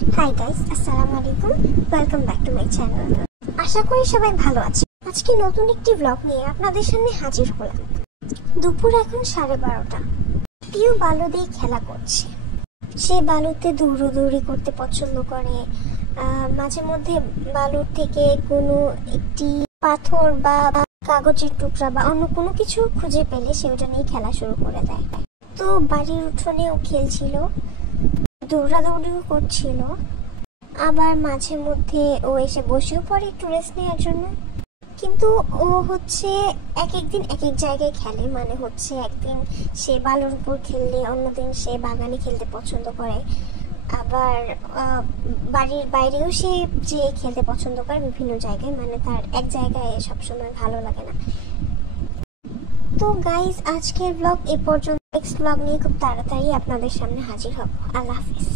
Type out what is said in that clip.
Hi guys, আসসালামু আলাইকুম। Welcome back to my channel. আশা করি সবাই ভালো আছে। আজকে নতুন একটি ব্লগ নিয়ে আপনাদের সামনে হাজির হলাম। দুপুর এখন 12:30। পিউ বালু দিয়ে খেলা করছে। সে বালুতে দৌড়াদৌড়ি করতে পছন্দ করে। মাঝে মধ্যে বালুর থেকে কোনো একটি পাথর বা কাগজের টুকরা বা অন্য কোনো কিছু খুঁজে পেলে সে ওটা নিয়ে খেলা শুরু করে দেয়। তো বাড়ির উঠোনেও খেলছিল, দৌড়াদৌড়িও করছিল। আবার মাঝে মধ্যে ও এসে বসেও পড়ে একটু রেস্ট নেওয়ার জন্য। কিন্তু ও এক একদিন এক এক জায়গায় খেলে, মানে একদিন সে বালুর উপর খেললে অন্যদিন সে বাগানে খেলতে পছন্দ করে। আবার বাড়ির বাইরেও সে যে খেলতে পছন্দ করে বিভিন্ন জায়গায়, মানে তার এক জায়গায় সবসময় ভালো লাগে না। তো গাইজ, আজকের ব্লগ এ পর্যন্ত। নেক্সট ব্লগ নিয়ে খুব তাড়াতাড়ি আপনাদের সামনে হাজির হব। আল্লাহ হাফিজ।